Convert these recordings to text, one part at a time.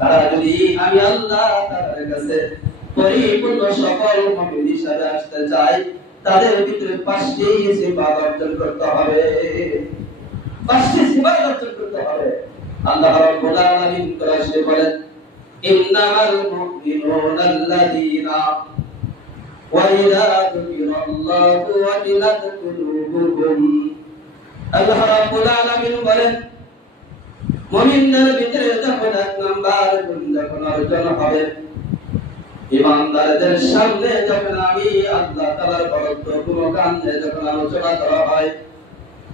তারা যদি আমি আল্লাহ তাআলার কাছে পরিপূর্ণ সকল মুমিন হিসাবে আসতে চাই তাদের ভিতরে পাঁচটি সিফাত অর্জন করতে হবে পাঁচটি সিফাত অর্জন করতে হবে আল্লাহ রাব্বুল আলামিন কোরআনে বলেন ইন্নামাল মুমিনুনা আল্লাযীনা وإذا ذكر الله وجلت قلوبهم আল্লাহ রাব্বুল আলামিন বলেন মুমিনদের ভিতরে যখন এক নাম্বার গুণ যখন অর্জন হবে ইমানদারদের সামনে যখন আমি আল্লাহ তাআলার বরত্ব গুণগানে যখন আলোচনা করা হয়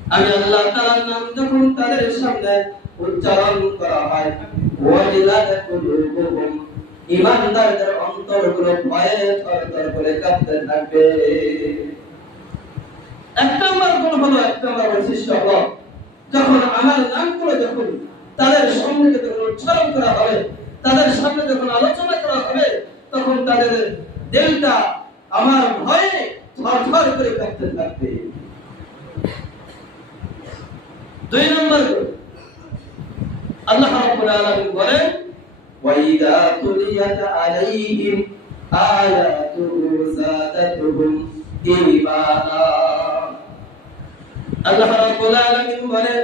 আমি আল্লাহ তাআলার নাম যখন তাদের সামনে উচ্চারণ করা হয় ওয়াজিলাত কুলুবুহুম ইমানদারদের অন্তরগুলো ভয়ে থরথর করে কাঁপতে থাকবে এক নম্বর গুণ হলো এক নম্বর বৈশিষ্ট্য হলো, যখন আমার নাম করে যখন তাদের সামনে যখন উচ্চারণ করা হবে, তাদের সামনে যখন আলোচনা করা হবে, তখন তাদের দিলটা আমার ভয়ে থরথর করে কাঁপতে থাকবে। দুই নম্বর আল্লাহ রাব্বুল আলামিন বলেন, ওয়াইদা তুলিয়াত আলাইহিম আয়াতুহু যাদাতুহুম ঈমানা আল্লাহ রাব্বুল আলামিন বলেন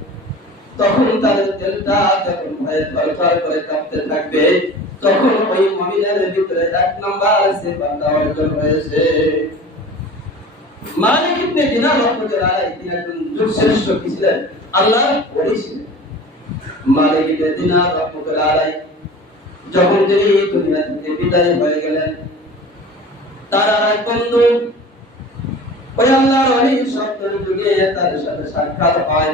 তখন তাদের দিলটা যখন ভয়ে থরথর করে কাঁপতে থাকবে, তখন ওই মুমিনের ভিতরে এক নাম্বার সিফাত অর্জন হয়েছে। মালিক ইবনে দিনার তিনি একজন যুগশ্রেষ্ঠ কি ছিলেন? আল্লাহর ওলি ছিলেন। মালিক ইবনে দিনার যখন তিনি দুনিয়া থেকে বিদায় হয়ে গেলেন, তার এক বন্ধু ওই আল্লাহর ওলি সত্তর যুগে তার সাথে সাক্ষাৎ হয়।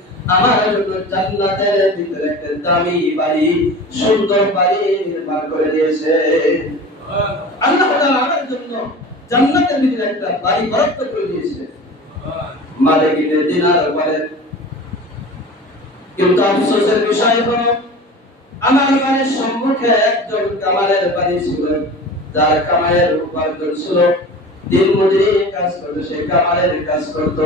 আমার জন্য জান্নাতের ভিতরে একটা দামি বাড়ি, সুন্দর বাড়ি নির্মাণ করে দিয়েছে। আল্লাহ তাআলা আমার জন্য জান্নাতের ভিতরে একটা বাড়ি বরাদ্দ করে দিয়েছে। মালিক ইবনে দিনার বলেন কিন্তু আফসোসের বিষয় হলো, আমার বাড়ির সম্মুখে একজন কামারের বাড়ি ছিল। যার কামারের উপার্জন ছিল। দিন মজুরি কাজ করতো সেই কামারের কাজ করতো।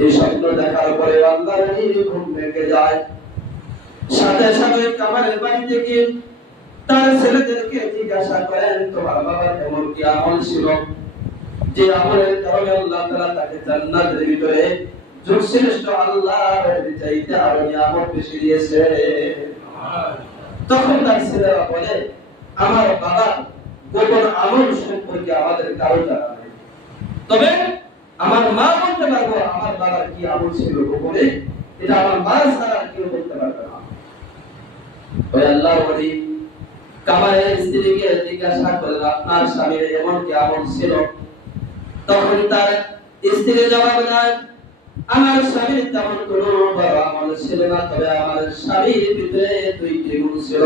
এই স্বপ্ন দেখার পরে আল্লাহর ঘুম ভেঙে যায়। সাথে সাথে কামারের বাড়ি থেকে তার ছেলেদেরকে জিজ্ঞাসা করেন, তোমার বাবার এমন কি আমল ছিল? যে আমলের কারণে আল্লাহ তাআলা তাকে জান্নাতের ভিতরে যুগশ্রেষ্ঠ আল্লাহর চাইতে আরও নিয়ামত বেশি দিয়েছে। তখন তার ছেলেরা বলে, আমার বাবা গোপন আমল সম্পর্কে আমাদের কারও জানা নেই। তবে আমার মা বলতে পারব, আমার বাবার কি আমল ছিল গোপনে? এটা আমার মা ছাড়া কেউ বলতে পারবে না। ওই আল্লাহ বলি স্ত্রীকে জিজ্ঞাসা করলেন, আপনার স্বামীর এমন কি আমল ছিল? তখন তার স্ত্রী জবাব আমার স্বামীর তেমন কোনো বড় আমল ছিল না, তবে আমার স্বামীর ভিতরে দুইটি গুণ ছিল।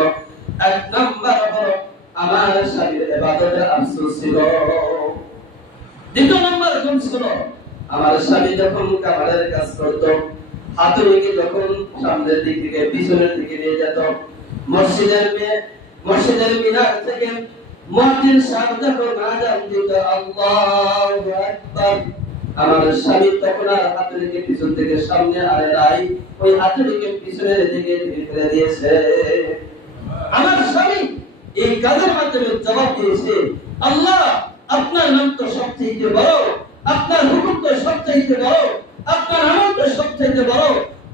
এক নাম্বার আমার স্বামীর ইবাদতের আফসোস ছিল। দ্বিতীয় নাম্বার গুণ ছিল, আমার স্বামী যখন কামারের কাজ করত, হাতুড়িকে যখন সামনের দিক থেকে, পিছনের দিকে নিয়ে যেত, মসজিদের মেয়ে, মসজিদের মিনার থেকে মুয়াজ্জিন সাহেব যখন দিত আমার স্বামী তখন আর পিছন থেকে সামনে নাই, ওই পিছনের দিকে ফেলে দিয়েছে। আমার স্বামী এই কাজের মাধ্যমে জবাব দিয়েছে, আল্লাহ আপনার নাম তো সবচেয়ে বড়। আপনার হুকুম তো সবচেয়ে বড় আপনার আমল তো সবচেয়ে বড়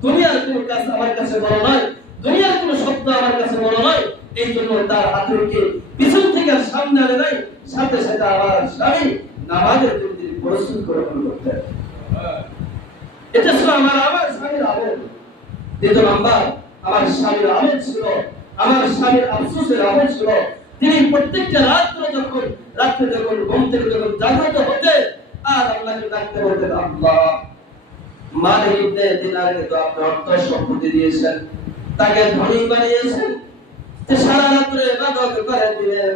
দুনিয়ার কোন কাজ আমার কাছে বড় নয় দুনিয়ার কোন শব্দ আমার কাছে বড় নয় এই জন্য তার হাতুড়িকে পিছন থেকে আর সামনে আনে নাই সাথে সাথে আমার স্বামী নামাজের জন্য তিনি প্রস্তুত করে করতেন এটা ছিল আমার আমার স্বামীর আমল দ্বিতীয় নাম্বার আমার স্বামীর আমল ছিল আমার স্বামীর আফসোসের আমল ছিল তিনি প্রত্যেকটা রাত্রে যখন রাত্রে যখন ঘুম থেকে যখন জাগ্রত হতে আর আল্লাহকে ডাকতে বলতেন আল্লাহ মালিক ইবনে দিনারকে তো আপনি অর্থ সম্পত্তি দিয়েছেন তাকে ধনী বানিয়েছেন সারা রাত্রে ইবাদত করে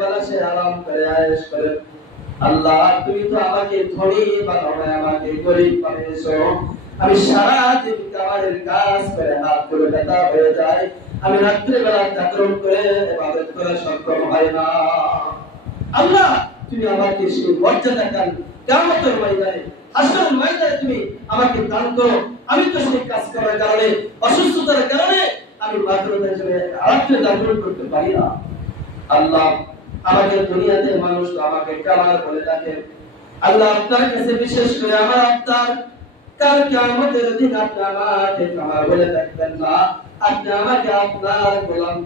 বেলা সে আরাম করে, আয়েশ করে। আল্লাহ, তুমি তো আমাকে ধনী বানাও আমাকে গরিব বানিয়েছো। আমি সারা দিন কামারের কাজ করে হাত করে ব্যথা হয়ে যায়। আমি রাত্রে বেলা জাগরণ করে ইবাদত করে সক্ষম হয় না। আল্লাহ, তুমি আমাকে সেই মর্যাদা দান, কিয়ামতের ময়দানে, হাসরের ময়দানে তুমি আমাকে দান করো। আমি তো সেই কাজ করার কারণে, অসুস্থতার কারণে আমি মাত্রতা হিসেবে রাত্রে জাগরণ করতে পারি না। আল্লাহ আমাকে দুনিয়াতে মানুষ আমাকে কামাল বলে ডাকে। আল্লাহ আপনার কাছে বিশেষ করে আমার কিয়ামতের দিন আপনি আমাকে কামাল বলে না। আপনি আমাকে আপনার গোলাম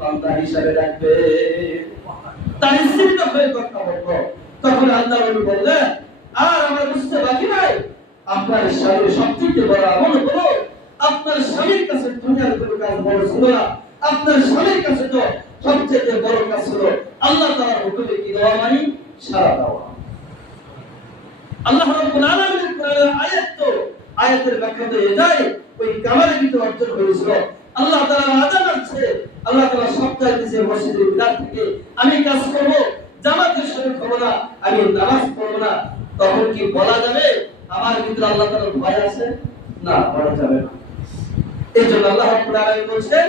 তার স্ত্রীটা হয়ে কথা বলব। তখন আল্লাহ বললেন, আর আমার বুঝতে বাকি নাই। আপনার স্বামীর সবথেকে বড় আমল হলো আপনার স্বামীর কাছে দুনিয়ার কোনো কাজ বড় ছিল না। আপনার স্বামীর কাছে তো সবচেয়ে বড় কাজ হলো আল্লাহ তাআলার হুকুমে কি দেওয়া মানে সারা দেওয়া। আল্লাহ রাব্বুল আলামিনের আয়াত তো আয়াতের ব্যাখ্যা তো এটাই ওই কামালে কিন্তু অর্জন হয়েছিল। আল্লাহ তাআলা আজান আছে আল্লাহ তাআলা সপ্তাহে দিয়েছে মসজিদের মিলাদ থেকে, আমি কাজ করব, জামাতের সাথে করব না, আমি নামাজ পড়ব না। তখন কি বলা যাবে? আমার ভিতরে আল্লাহ তাআলার ভয় আছে? না, বলা যাবে না। এই আল্লাহ রাব্বুল বলছেন,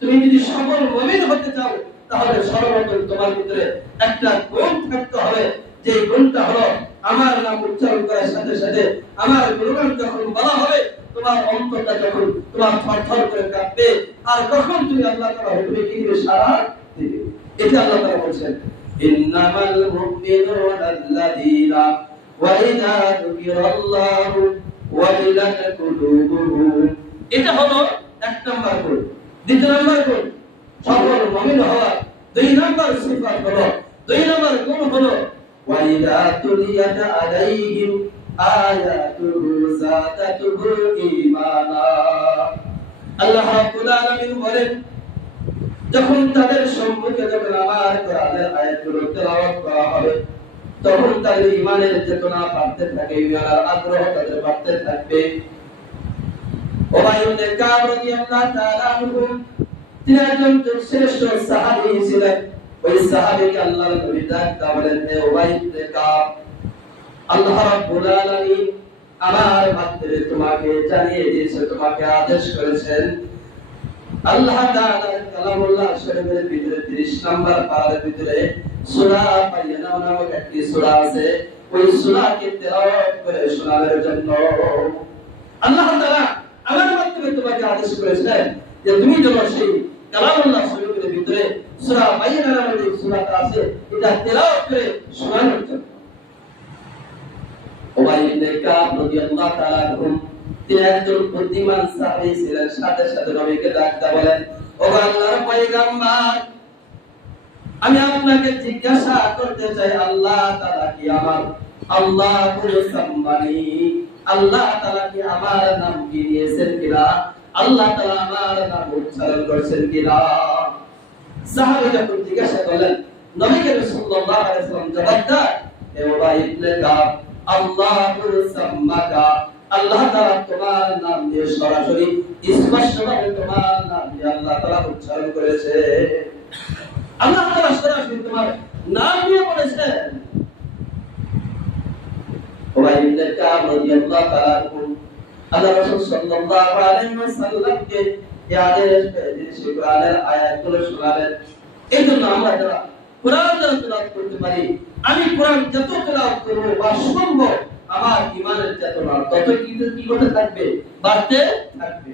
তুমি যদি সফল মুমিন হতে চাও, তাহলে সর্বপ্রথম তোমার ভিতরে একটা গুণ থাকতে হবে। যে গুণটা হলো আমার নাম উচ্চারণ করার সাথে সাথে আমার গুণগান যখন বলা হবে, তোমার অন্তরটা যখন তোমার থরথর করে কাঁপবে, আর কখন তুমি আল্লাহ তাআলা হুকুমে কি দিবে সারা দিবে। এটা আল্লাহ তাআলা বলছেন, ইন্নামাল মুমিনুনা আল্লাযীনা ওয়া ইযা যুকিরাল্লাহু ওয়াজিলাত কুলুবুহুম এটা হলো এক নাম্বার গুণ দ্বিতীয় নাম্বার গুণ সফল মুমিন হওয়া। দুই নাম্বার সিফাত হলো। দুই নাম্বার গুণ হলো। ওয়াইদা তুলিয়াত আলাইহিম আয়াতুহু যাতাতুহু ঈমানা। আল্লাহ রাব্বুল আলামিন বলেন, যখন তাদের সম্মুখে যখন আমার কোরআনের আয়াতগুলো তেলাওয়াত করা হবে, তখন তাদের ঈমানের চেতনা বাড়তে থাকে, ঈমানের আগ্রহ তাদের বাড়তে থাকবে। আল্লাহ রাব্বুল আলামিন আদেশ করেছেন আল্লাহ ভিতরে 30 নাম্বার পারার ভিতরে সূরা বায়না ওই সূরাকে করে শোনানোর জন্য আল্লাহ তাআলা আমার মাধ্যমে তোমাকে আদেশ করেছেন যে তুমি যেন সেই কালামুল্লাহ ভিতরে সূরা সূরাটা আছে, এটা তেলাওয়াত করে শোনানোর জন্য। আমি আপনাকে জিজ্ঞাসা করতে চাই, আল্লাহ কি আমার আল্লাহ সাম্মানি আল্লাহ তাআলা কি আমার নাম কি নিয়েছেন কিনা? আল্লাহ তাআলা আমার নাম উচ্চারণ করেছেন কিনা? সাহাবী যখন জিজ্ঞাসা করলেন, নবী করিম সাল্লাল্লাহু জবাব দেন? হে ওবাই ইবনে কাব আল্লাহু সাম্মাকা, আল্লাহ তাআলা তোমার নাম দিয়ে সরাসরি, স্পষ্টভাবে তোমার নাম দিয়ে আল্লাহ তাআলা উচ্চারণ করেছে। আল্লাহ তাআলা সরাসরি তোমার নাম দিয়ে বলেছেন। ওবাই ইবনে কাব রাদিয়াল্লাহু তাআলা আমি কোরআন যত তেলাওয়াত করব বা শুনব আমার ইমানের চেতনা তত কি কি করতে থাকবে বাড়তে থাকবে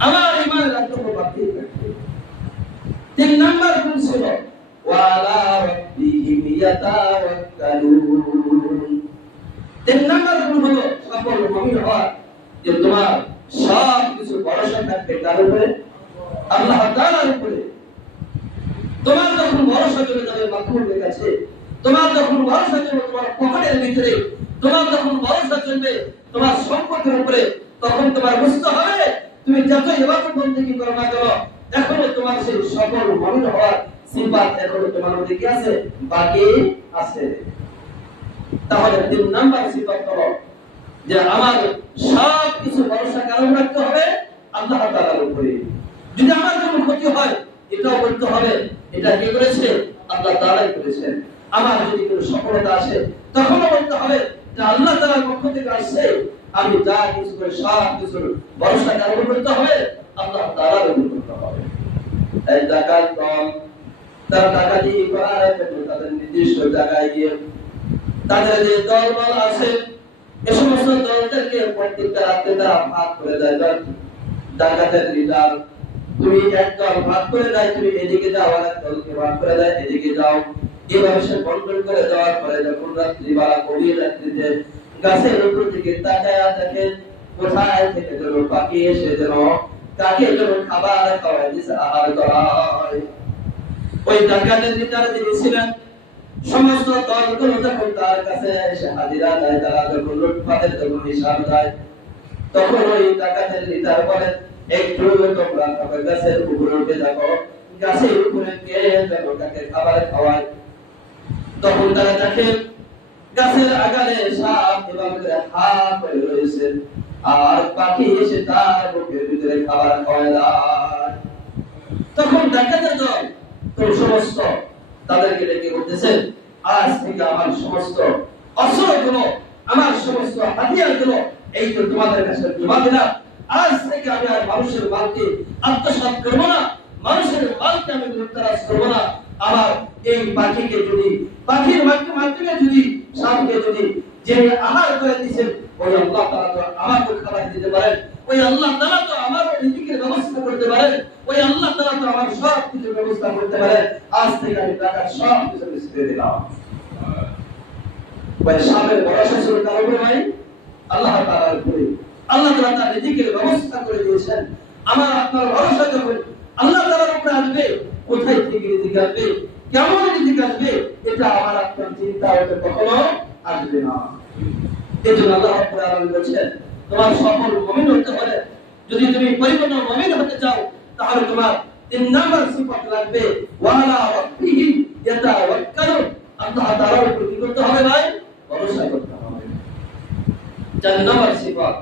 আমার ইমানের আত্মক বাড়তে থাকবে তিন নাম্বার গুণ ছিল ওয়ালা রাব্বিহিম ইয়াতাওয়াক্কালুন তিন নাম্বার গুণ হলো সফল মুমিন হওয়া যে তোমার সব কিছু ভরসা থাকবে কার উপরে? আল্লাহ তাআলার উপরে। তোমার যখন ভরসা চলে যাবে মাকবুলের কাছে, তোমার যখন ভরসা চলবে তোমার পকেটের ভিতরে, তোমার যখন ভরসা চলবে তোমার সম্পদের উপরে, তখন তোমার বুঝতে হবে, তুমি যত ইবাদত বন্দেগী করো না কেন, এখনও তোমার সেই সফল মমিন হওয়ার সিফাত এখনও তোমার মধ্যে কি আছে? বাকি আছে। তাহলে তিন নাম্বার সিফাত হলো যে আমার সব কিছু ভরসা কারণ রাখতে হবে, আল্লাহ তাআলার উপরে। যদি আমার কোনো ক্ষতি হয়, এটাও বলতে হবে। এটা কে করেছে? আল্লাহ তাআলাই করেছেন। আমার যদি কোনো সফলতা আসে, তখনও বলতে হবে যে আল্লাহ তাআলার পক্ষ থেকে আসছে। আমি যা কিছু করে সব কিছুর ভরসা কারণ করতে হবে, আল্লাহ তাআলার উপর করতে হবে। এই জাকাত দল তারা টাকা দিয়ে জন্য তাদের নির্দিষ্ট জায়গায় গিয়ে তাদের যে দল বল আছে, এ সমস্ত দলদেরকে প্রত্যেকটা রাতে তারা ভাগ করে দেয়। ডাকাতের লিডার, তুমি এক দল ভাগ করে দেয়, তুমি এদিকে যাও আর এক দলকে ভাগ করে দেয়, এদিকে যাও। এভাবে সে বন্টন করে দেওয়ার পরে যখন রাত্রি বা গভীর রাত্রিতে গাছের উপর দিকে তাকায় দেখেন কোথায় থেকে যেন পাখি এসে যেন, তাকে যেন খাবার খাওয়ায় দিছে আহার করায় ওই ডাকাতের লিডার যিনি ছিলেন সমস্ত দলগুলো যখন তার কাছে এসে হাজিরা দেয়, তারা যখন লুটপাটের যখন হিসাব দেয়, তখন ওই ডাকাতের লিডার বলেন একটু তোমরা তবে গাছের উপরে উঠে দেখো, গাছের উপরে কে তাকে খাবার খাওয়ায়। তখন তারা দেখে, গাছের আগালে সাপ এভাবে হা করে রয়েছে, আর পাখি এসে তার বুকের ভিতরে খাবার খাওয়ায় তখন ডাকাতের দল তো সমস্ত তাদেরকে ডেকে বলতেছেন, আজ থেকে আমার সমস্ত অস্ত্রগুলো আমার সমস্ত হাতিয়ারগুলো এই তো তোমাদের কাছে জমা দিলাম। আজ থেকে আমি আর মানুষের মালকে আত্মসাত করব না, মানুষের মালকে আমি লুটতারাজ করব না। আমার এই পাখিকে যদি, পাখির মাধ্যমে যদি সাপকে যদি যে আহার করে দিয়েছেন ওই আল্লাহ আমাকে খাবার দিতে পারেন। ওই আল্লাহ তাআলা তো আমার রিজিকের ব্যবস্থা করতে পারেন। ওই আল্লাহ তাআলা তো আমার সব কিছুর ব্যবস্থা করতে পারেন। আজ থেকে আমি টাকা সব কিছু মিশিয়ে দিলাম। ওই সাপের ভরসা ছিল তার উপরে ভাই, আল্লাহ তাআলার উপরে। আল্লাহ তাআলা তার রিজিকের ব্যবস্থা করে দিয়েছেন। আমার আপনার ভরসা যখন আল্লাহ তাআলার উপরে আসবে, কোথায় থেকে রিজিক আসবে? কেমন রিজিক আসবে? এটা আমার আপনার চিন্তা হতে কখনো আসবে না। এই জন্য আল্লাহ রাব্বুল তোমার সফল মুমিন হতে হলে যদি তুমি পরিপূর্ণ মুমিন হতে চাও, তাহলে তোমার তিন নাম্বার সিফাত লাগবে। ওয়ালা রাব্বিহিম ইয়াতাওয়াক্কালুন আল্লাহ তাআলার উপর কি করতে হবে ভাই? ভরসা করতে হবে। চার নাম্বার সিফাত।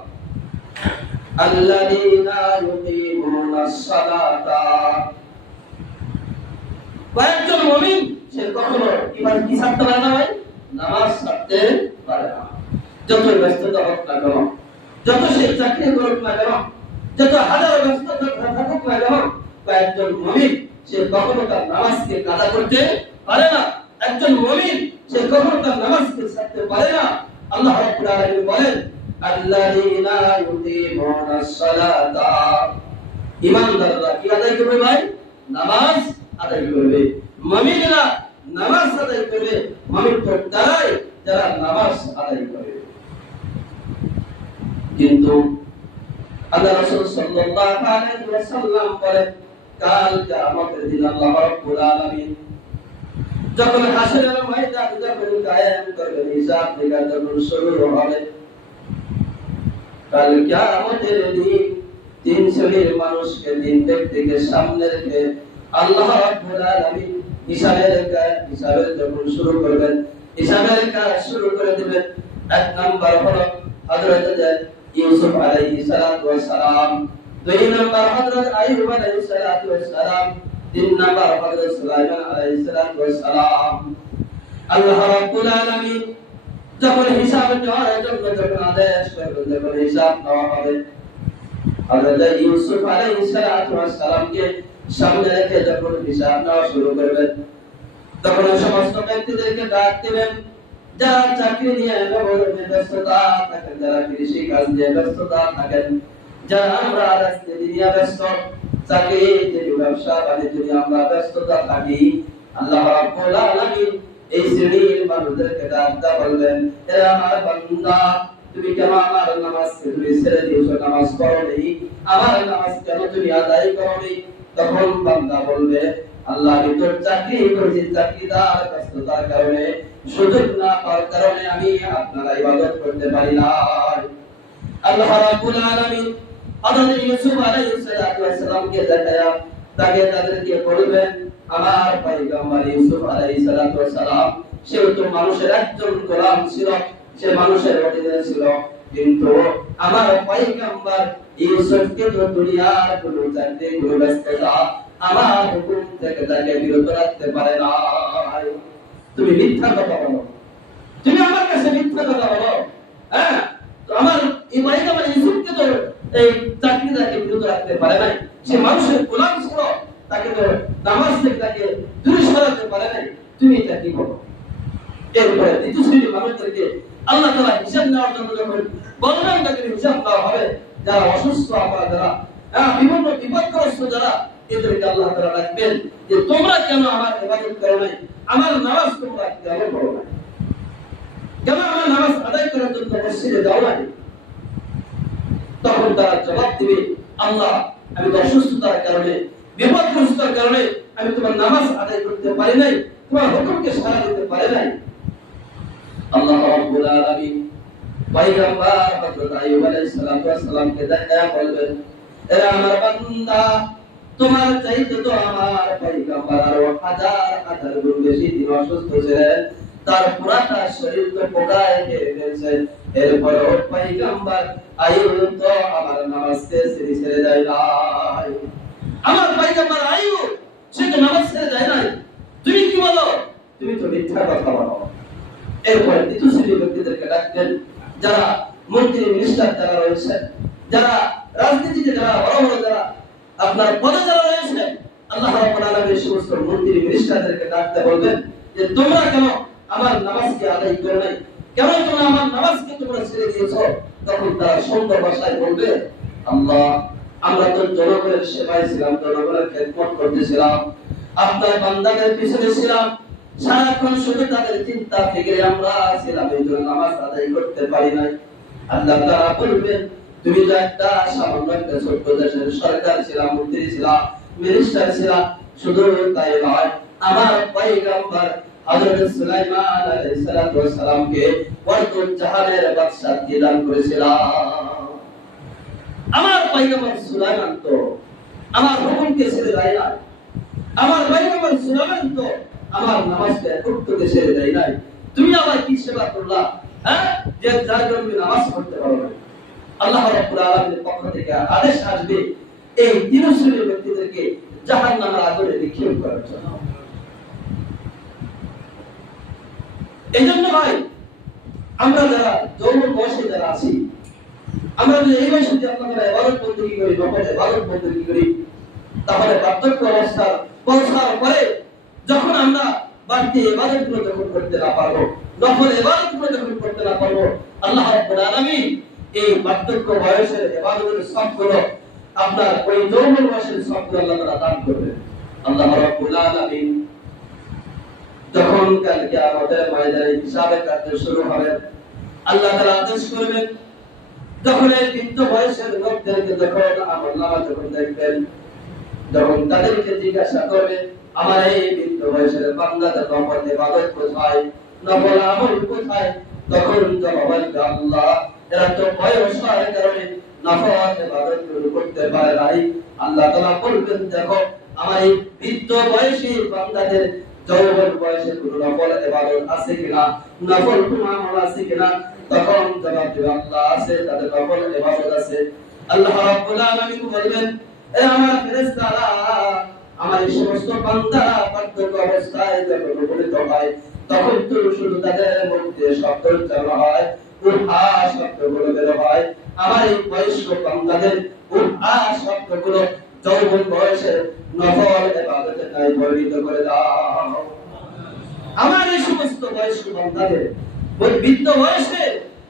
আল্লাযীনা ইউকিমুনাস সালাতা। কয়েকজন মুমিন, সে কখনো কীভাবে কি ছাড়তে পারে না ভাই? নামাজ ছাড়তে পারে না। যত ব্যস্ততা হোক না কেন যত সে চাকরি করুক না কেন যত হাজার ব্যস্ততা থাকুক না কেন, কয়েকজন মুমিন সে কখনো তার নামাজকে কাদা করতে পারে না। একজন মুমিন সে কখনো তার নামাজকে ছাড়তে পারে না। আল্লাহ রাব্বুল আলামিন বলেন, আল্লাযীনা ইউকিমুনাস সালাতা। ঈমানদাররা কি আদায় করবে ভাই? নামাজ আদায় করবে। মুমিনরা নামাজ আদায় করবে মুমিন তারাই যারা নামাজ আদায় করে। কিন্তু আল্লাহ দিন আল্লাহ রাব্বুল দিন তিন শ্রেণির সামনে রেখে আল্লাহ রাব্বুল হিসাবের কাজ, হিসাবের যখন শুরু করবেন, হিসাবের কাজ শুরু করে দিবেন। এক নাম্বার হলো হযরত ইউসুফ আলাইহিস সালাতু ওয়াস সালাম। দুই নাম্বার হযরত আইয়ুব আলাইহিস সালাতু ওয়াস সালাম। তিন নাম্বার হযরত সুলাইমান আলাইহিস সালাতু ওয়াস সালাম। আল্লাহ রাব্বুল আলামিন যখন হিসাব নেওয়ার জন্য যখন আদেশ করবেন, যখন হিসাব নেওয়া হবে, হযরত ইউসুফ আলাইহিস সালাতু ওয়াস সালামকে সামনে রেখে যখন হিসাব নেওয়া শুরু করবেন, তখন সমস্ত ব্যক্তিদেরকে ডাক দিবেন। যারা চাকরি নিয়ে ব্যস্ততা থাকেন, যারা কৃষি কাজ নিয়ে ব্যস্ততা থাকেন, যারা আমরা রাজনীতি নিয়ে ব্যস্ত, চাকরি ব্যবসা বাণিজ্য নিয়ে আমরা ব্যস্ততা থাকি, আল্লাহ আলামিন এই শ্রেণির মানুষদেরকে ডাক দা বলবেন, এ আমার বান্দা, তুমি কেন আমার নামাজকে তুমি ছেড়ে দিয়েছ? নামাজ পড়ো আমার নামাজ কেন তুমি আদায় করো তখন বান্দা বলবে, আল্লাহ আমি তোর চাকরি করেছি, চাকরিদার ব্যস্ততার কারণে, সুযোগ না পাওয়ার কারণে আমি আপনার ইবাদত করতে পারি না আল্লাহ রাব্বুল আলামিন ইউসুফ আলাইহিস সালামকে তাকে তাদেরকে বলবেন আমার পয়গম্বর ইউসুফ আলাইহিস সালাম সে তো মানুষের একজন গোলাম ছিল, সে মানুষের অধীনে ছিল। কিন্তু আমার পয়গম্বর ইউসুফকে তো দুনিয়ার কোনো চাকরি কোনো ব্যস্ততা আমার হুকুম থেকে তাকে বিরত রাখতে পারে না। তুমি মিথ্যা কথা বলো। তুমি আমার কাছে মিথ্যা কথা বলো। হ্যাঁ? আমার এই পয়গম্বর ইউসুফকে তো এই চাকরি তাকে বিরত রাখতে পারে নাই। সে মানুষের গোলাম ছিল তাকে তো নামাজ থেকে তাকে দূরে সরাতে পারে নাই। তুমি এটা কি বলো? এরপরে দ্বিতীয় শ্রেণির মানুষদেরকে আল্লাহ তালা হিসাব নেওয়ার জন্য যখন বলবেন তাদের হিসাব দেওয়া হবে যারা অসুস্থ আমরা যারা হ্যাঁ, বিভিন্ন বিপদগ্রস্ত যারা এদেরকে আল্লাহ তালা রাখবেন যে তোমরা কেন আমার ইবাদত করো নাই? আমার নামাজ তোমরা কেন করো নাই। কেন আমার নামাজ আদায় করার জন্য মসজিদে যাও নাই? তখন তারা জবাব দিবে আল্লাহ আমি তো অসুস্থতার কারণে বিপদগ্রস্ততার কারণে আমি তোমার নামাজ আদায় করতে পারি নাই তোমার হুকুমকে সারা দিতে পারি নাই। আল্লাহ রাব্বুল আলামিন পয়গম্বর হযরত আইয়ুব আলাইহিস ওয়াস সালামকে দেখা বলবেন এরা আমার বান্দা, তোমার চাইতে তো আমার পয়গম্বর আরও হাজার হাজার গুণ বেশি দিন অসুস্থ ছিলেন। তার পুরাটা শরীর তো পোকায় খেয়ে ফেলছে। এরপর পয়গম্বর আইয়ুব তো আমার নামাজকে ছেড়ে ছেড়ে যায় নাই। আমার পয়গম্বর আইয়ুব সে তো নামাজ যায় নাই। তুমি কি বলো? তুমি তো মিথ্যা কথা বলো। এরপরে দ্বিতীয় শ্রেণির ব্যক্তিদেরকে ডাকতেন যারা মন্ত্রী মিনিস্টার যারা রয়েছেন যারা রাজনীতিতে যারা বড় বড় যারা আপনার পদে যারা রয়েছেন আল্লাহ রাব্বুল সমস্ত মন্ত্রী মিনিস্টারদেরকে ডাকতে বলবেন যে তোমরা কেন আমার নামাজকে আদায় করো নাই? কেন আমার নামাজকে তোমরা ছেড়ে দিয়েছ? তখন তারা সুন্দর ভাষায় বলবে, আল্লাহ, আমরা তো জনগণের সেবায় ছিলাম, জনগণের খেদমত করতেছিলাম। আপনার বান্দাদের পিছনে ছিলাম সারাক্ষণ শুধু তাদের চিন্তা থেকে আমরা ছিলাম এই জন্য নামাজ আদায় করতে পারি নাই। আল্লাহ তাআলা বলবেন, তুমি তো একটা সামান্য একটা ছোট্ট দেশের সরকার ছিলাম মন্ত্রী ছিলাম মিনিস্টার ছিলাম শুধু তাই নয়, আমার পয়গম্বর হযরত সুলাইমান আলাইহিস জাহানের বাদশাহী দান আমার পয়গম্বর সুলাইমান তো, আমার হুকুমকে ছেড়ে দেয় না আমার সুলাইমান তো আমার নামাজকে একত্রকে ছেড়ে দেয় নাই। তুমি আবার কি সেবা করলা? হ্যাঁ? যে যার জন্য নামাজ পড়তে পারো না। আল্লাহ রাব্বুল আলামিনের পক্ষ থেকে আদেশ আসবে এই তিন ব্যক্তিদেরকে জাহান্নামের আগুনে নিক্ষেপ করার জন্য। এই জন্য ভাই, আমরা যারা যৌবন বয়সে যারা আছি, আমরা যদি এই বয়সে আপনারা এবারত বন্দী করি নকল এবারত বন্দী করি, তাহলে বার্ধক্য অবস্থা পৌঁছার পরে যখন আমরা বাড়তি এবাদতগুলো যখন করতে না পারব নকল এবাদতগুলো যখন করতে না পারব, আল্লাহ রাব্বুল এই বার্ধক্য বয়সের এবাদতের সবগুলো, আপনার ওই যৌবন বয়সের সবগুলো আল্লাহ তাআলা দান করবেন। আল্লাহ রাব্বুল আলামিন যখন কালকে আমাদের ময়দানে হিসাবে কার্য শুরু হবে, আল্লাহ তারা আদেশ করবেন, যখন এই বৃদ্ধ বয়সের লোকদেরকে যখন নামা যখন দেখবেন যখন তাদেরকে জিজ্ঞাসা করবে আমার এই বৃদ্ধ বয়সের বান্দাদের নফল ইবাদত কোথায়? নফল আমল কোথায়? তখন জবাব আল্লাহ এরা তো বয়সের কারণে নফল ইবাদতগুলো করতে পারে নাই। আল্লাহ তাআলা বলবেন, দেখো, আমার এই বৃদ্ধ বয়সী বান্দাদের যৌবন বয়সে কোনো নফল ইবাদত আছে কিনা? নফল কোনো আছে কিনা? তখন জবাব দিবে, আল্লাহ আছে, তাদের নফল ইবাদত আছে। আল্লাহ রাব্বুল আলামিন বলবেন, এ আমার ফেরেশতারা এই সমস্ত বান্দারা পার্থক্য অবস্থায় যখন উপনীত হয়, তখন তো শুধু তাদের মধ্যে শব্দ উচ্চারণ হয়, উহা বের হয়। আমার এই বয়স্ক উহা যৌবন বয়সে নফল পরিণত করে দাও। আমার এই সমস্ত বয়স্ক ওই বৃদ্ধ বয়সে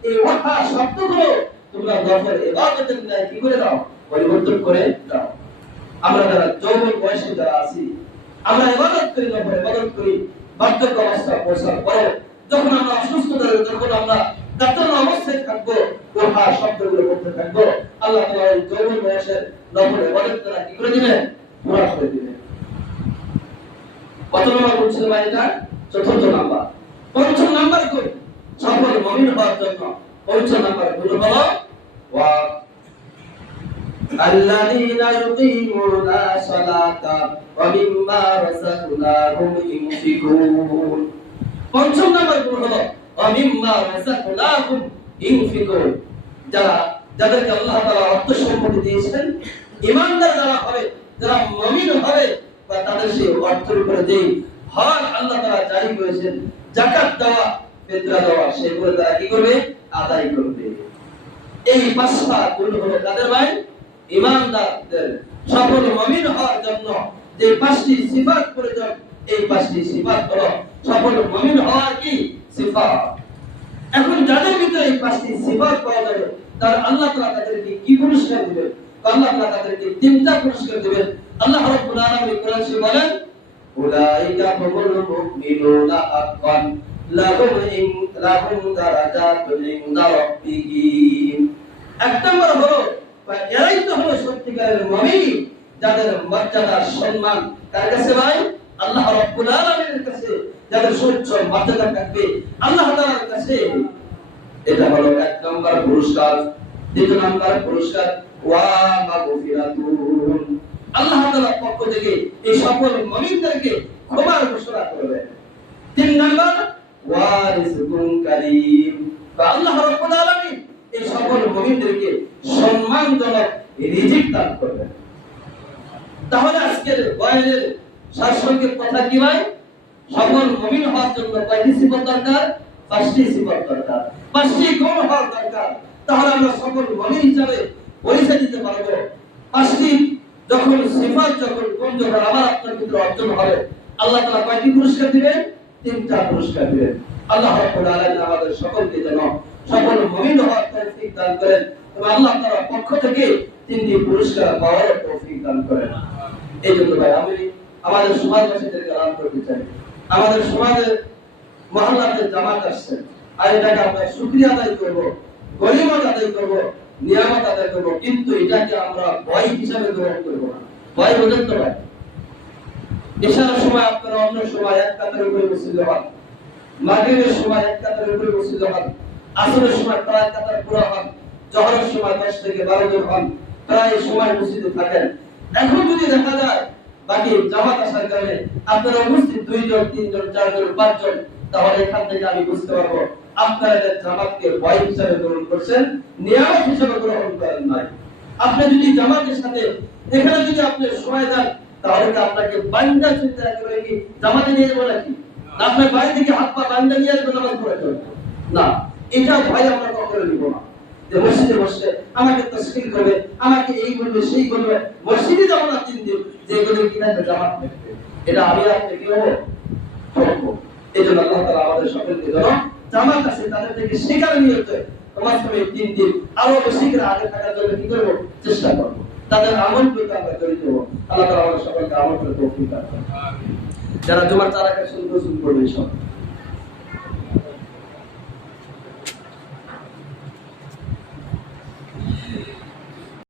এই ওঠা শব্দগুলো তোমরা নফল ইবাদতের ন্যায় কি করে দাও? পরিবর্তন করে দাও। আমরা যারা যৌবন বয়সে যারা আছি, আমরা ইবাদত করি নফল ইবাদত করি, বার্ধক্য অবস্থা পৌঁছার পরে যখন আমরা অসুস্থ থাকব যখন আমরা কাতর অবস্থায় থাকব ওঠা শব্দগুলো করতে থাকব, আল্লাহ তাআলা এই যৌবন বয়সের নফল ইবাদত করা কি করে দিবেন? পুরা করে দিবেন। কত নম্বর বলছিল ভাই এটা চতুর্থ নাম্বার। পঞ্চম নাম্বার কোন সফল মমিন হওয়ার জন্য পঞ্চম নাম্বারগুলো হলো ওয়া الذين يقيمون الصلاة ومما رزقناهم ينفقون পঞ্চম নাম্বার গুলো হলো ومما رزقناهم ينفقون যারা যাদেরকে আল্লাহ তাআলা অর্থ সম্পত্তি দিয়েছেন ইমানদার যারা হবে যারা মুমিন হবে বা তাদের সেই অর্থের উপরে যেই হক আল্লাহ তাআলা জারি করেছেন যাকাত দেওয়া ফিতরা দেওয়া সেগুলো তারা কি করবে আদায় করবে এই পাঁচটা গুণ হলো তাদের ভাই ইমানদারদের সফল মুমিন হওয়ার জন্য যে পাঁচটি সিফাত প্রয়োজন, এই পাঁচটি সিফাত হলো সফল মুমিন হওয়ার কি সিফাত? এখন যাদের ভিতরে এই পাঁচটি সিফাত পাওয়া যাবে, তার আল্লাহ তাআলা তাদেরকে কি পুরস্কার দিবেন? আল্লাহ তাআলা তাদেরকে তিনটা পুরস্কার দিবেন। আল্লাহ রাব্বুল আলামিন কোরআন শরীফে বলেন, উলাইকা হুমুল মুমিনুনা হাক্কান, লাহুম লাহুম দারাজাতুন ইনদা রাব্বিহিম। এক নম্বর হলো এরাই তো হলো সত্যিকারের মুমিন যাদের মর্যাদা, সম্মান কার কাছে ভাই, আল্লাহ রাব্বুল আলামিনের কাছে যাদের সূর্য মর্যাদা থাকবে, আল্লাহ তাআলার কাছে। এটা হলো এক নম্বর পুরস্কার, দ্বিতীয় নম্বর পুরস্কার ওয়া মাগফিরাতুন আল্লাহ তাআলার পক্ষ থেকে এই সকল মুমিনদেরকে ক্ষমার ঘোষণা করবেন তিন নম্বর ওয়া রিজকুন আল্লাহ রাব্বুল আলামিন এই সকল মুমিনদেরকে সম্মানজনক রিজিক দান করবেন। তাহলে আজকের বয়ানের সারসংক্ষেপ কথা কি ভাই? সকল মুমিন হওয়ার জন্য কয়টি সিফত দরকার? পাঁচটি সিফত দরকার। পাঁচটি গুণ হওয়ার দরকার। তাহলে আমরা সকল মুমিন হিসাবে পরিচয় দিতে পারব। পাঁচটি, যখন সিফত, যখন গুণ, যখন আমার আপনার ভিতরে অর্জন হবে, আল্লাহ তাআলা কয়টি পুরস্কার দিবেন? তিনটা পুরস্কার দিবেন। আল্লাহ রাব্বুল আলামিন আমাদের সকলকে যেন সকল হওয়ার তৌফিক দান করেন এবং আল্লাহ তাআলার পক্ষ থেকে তিনটি পুরস্কার পাওয়ার তৌফিক দান করেন। এই জন্য ভাই, আমি আমাদের সমাজবাসীদেরকে আরাম করতে চাই। আমাদের সমাজের মহল্লাতে জামাত আসছে। আর এটাকে আমরা শুক্রিয়া আদায় করব গরিমত আদায় করব, নিয়ামত আদায় করব, কিন্তু এটাকে আমরা ভয় হিসাবে গ্রহণ করব না। ভয় বোঝেন তো ভাই? এশার সময় আপনারা অন্য সময় এক কাতার উপরে বসিল হন। মাগরিবের সময় এক কাতার উপরে বসিল হন। আসরের সময় প্রায় কাতার পুরো হন, জহরের সময় দশ থেকে বারো জন হন, প্রায় সময় মসজিদে থাকেন। এখন যদি দেখা যায়, বাকি জামাত আসার কারণে আপনারা উপস্থিত দুইজন, তিনজন, চারজন, পাঁচজন, তাহলে এখান থেকে আমি বুঝতে পারব, আপনারা জামাতকে ভয় হিসাবে গ্রহণ করছেন, নিয়ামত হিসাবে গ্রহণ করেন নাই। আপনি যদি জামাতের সাথে, এখানে যদি আপনি সময় দেন, তাহলে কি আপনাকে বান্দা চিন্তা কি জামাতে নিয়ে যাব নাকি? আপনার বাড়ি থেকে হাত পা বান্দা নিয়ে নামাজ পড়ে চলবে। না। এটা ভয় আমরা কখনো নিব না। যে মসজিদে বসে আমাকে তসকিল করবে আমাকে এই বলবে সেই বলবে মসজিদে যাব না তিন দিন যেগুলো কিনা জামাত এটা আমি আপনি কি হব এই জন্য আল্লাহ তাআলা আমাদের সকলকে যেন জামাত আছে তাদের থেকে শেখার নিয়তে তোমার সঙ্গে তিন দিন আরও বেশি করে আগে থাকার জন্য কি করব? চেষ্টা করব। তাদের আমল করতে আমরা জড়িত হব। আল্লাহ তাআলা আমাদের সকলকে আমল যারা চারা কাছে শুনতে শুরু করবে সব